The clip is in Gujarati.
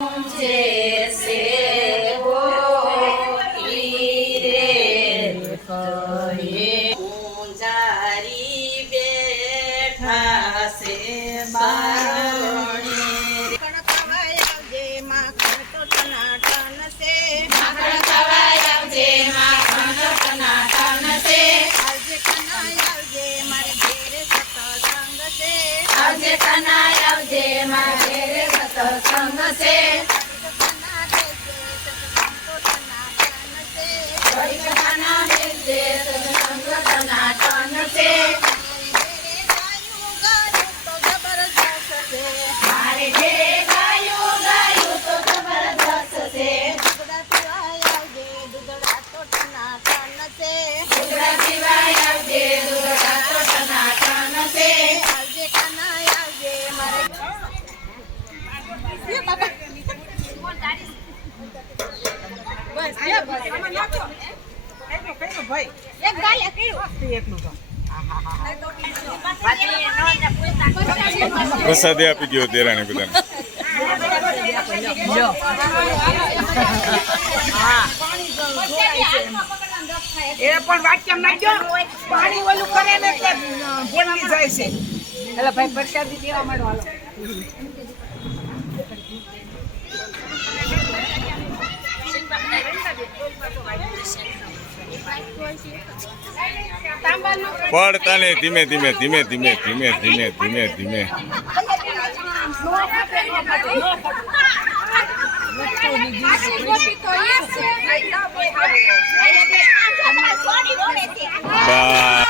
जैसे वो हीरे कहे पूंजारी बैठा से बारणे જે માખણ તો ટનાટન છે માખણ ખવાય આવજે માખણ તો ટનાટન છે આવજે કનાય આવજે મારે ઘેરે સત્સંગ છે આવજે કનાય આવજે મારે ઘેરે સત્સંગ છે કના દેજે સત્સંગ તો ટનાટન છે વળી કના દેજે સત્સંગ ટનાટન છે મારે ઘેરે ગાયું ગાયું તો જબરદસ્ત છે દુધડા પીવાય આવજે દુધડા તો ટનાટન છે પ્રસાદ આપી દો દેરાને બધાને. એ પણ વાક્યમ નાખજો પાણી ઓલું કરે ને એટલે બોલી જાય છે. એટલે ભાઈ પ્રસાદી દેવા માંડો હાલો. પડતા નહીં, ધીમે ધીમે ધીમે ધીમે ધીમે ધીમે ધીમે ધીમે. બા